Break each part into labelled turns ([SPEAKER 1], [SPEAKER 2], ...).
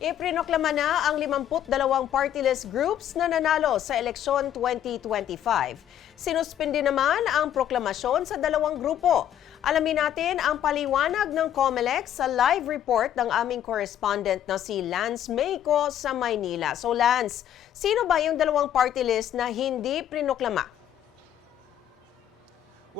[SPEAKER 1] Iprinoklama na ang 52 party list groups na nanalo sa eleksyon 2025. Sinuspindi naman ang proklamasyon sa dalawang grupo. Alamin natin ang paliwanag ng COMELEC sa live report ng aming correspondent na si Lance Mayco sa Maynila. So Lance, sino ba yung dalawang party list na hindi prinoklama?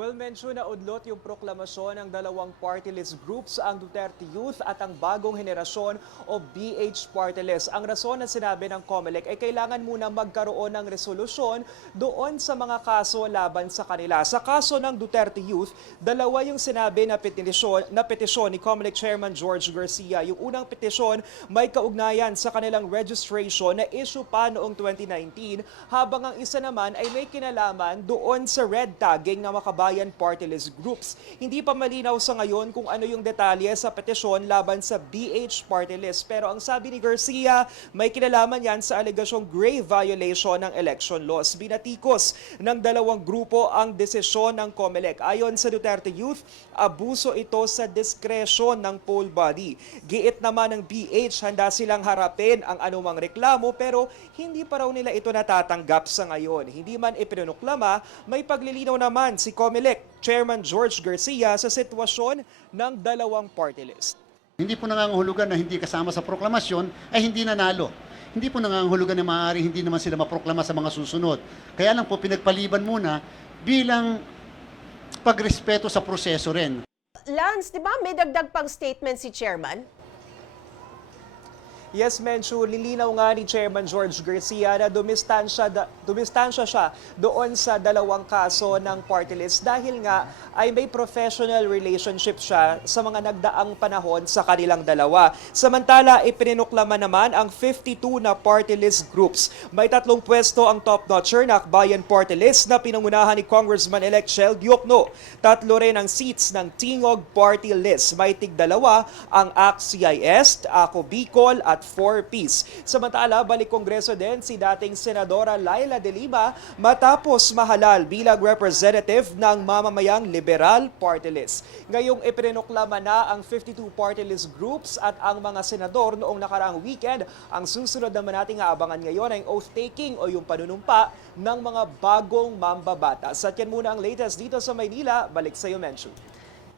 [SPEAKER 2] Well, mention na udlot yung proklamasyon ng dalawang party list groups, ang Duterte Youth at ang Bagong Henerasyon o BH Party List. Ang rason na sinabi ng COMELEC ay kailangan muna magkaroon ng resolusyon doon sa mga kaso laban sa kanila. Sa kaso ng Duterte Youth, dalawa yung sinabi na petisyon, na petisyon ni COMELEC Chairman George Garcia. Yung unang petisyon may kaugnayan sa kanilang registration na issue pa noong 2019 habang ang isa naman ay may kinalaman doon sa red tagging na makabayan party list groups. Hindi pa malinaw sa ngayon kung ano yung detalye sa petisyon laban sa BH party list. Pero ang sabi ni Garcia, may kinalaman yan sa alegasyong grave violation ng election laws. Binatikos ng dalawang grupo ang desisyon ng COMELEC. Ayon sa Duterte Youth, abuso ito sa diskresyon ng poll body. Giit naman ng BH, handa silang harapin ang anumang reklamo pero hindi pa raw nila ito natatanggap sa ngayon. Hindi man ipinunuklama, may paglilinaw naman si COMELEC Chairman George Garcia sa sitwasyon ng dalawang party list.
[SPEAKER 3] Hindi po nangangahulugan na hindi kasama sa proklamasyon ay hindi nanalo. Hindi po nangangahulugan na maaari hindi naman sila maproklama sa mga susunod. Kaya lang po pinagpaliban muna bilang pagrespeto sa proseso rin.
[SPEAKER 1] Lance, di ba may dagdag pang statement si Chairman?
[SPEAKER 2] Yes, Menchu, lilinaw nga ni Chairman George Garcia na dumistansya, da, dumistansya siya doon sa dalawang kaso ng party list dahil nga ay may professional relationship siya sa mga nagdaang panahon sa kanilang dalawa. Samantala, ipininuklama naman ang 52 na party list groups. May tatlong pwesto ang top-notcher na Akbayan Party List na pinangunahan ni Congressman-elect Shell Diokno. Tatlo rin ang seats ng Tingog Party List. May tig-dalawa ang ACT-CIS, Ako Bicol at 4Ps. Samantala, balik Kongreso din si dating Senadora Laila De Lima matapos mahalal bilang representative ng mamamayang Liberal Party List. Ngayong ipinoklama na ang 52 party list groups at ang mga senador noong nakaraang weekend. Ang susunod naman nating aabangan ngayon ay oath-taking o yung panunumpa ng mga bagong mambabatas. At yan muna ang latest dito sa Maynila. Balik sa iyo, Menchu.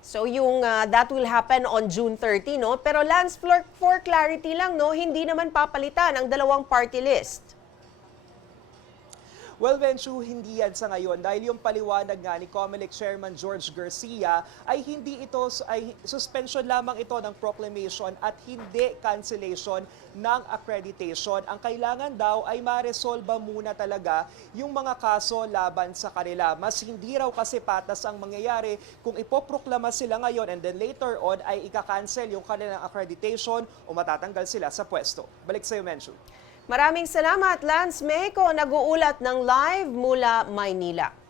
[SPEAKER 1] So yung uh, that will happen on June 30, no? Pero Lance, for, for clarity lang, no, hindi naman papalitan ang dalawang party list.
[SPEAKER 2] Well, Venchu, hindi yan sa ngayon dahil yung paliwanag nga ni COMELEC Chairman George Garcia ay hindi ito, ay suspension lamang ito ng proclamation at hindi cancellation ng accreditation. Ang kailangan daw ay maresolba muna talaga yung mga kaso laban sa kanila. Mas hindi raw kasi patas ang mangyayari kung ipoproklama sila ngayon and then later on ay ika-cancel yung kanilang accreditation o matatanggal sila sa pwesto. Balik sa iyo, Menchu.
[SPEAKER 1] Maraming salamat, Lance Mexico, nag-uulat ng live mula Maynila.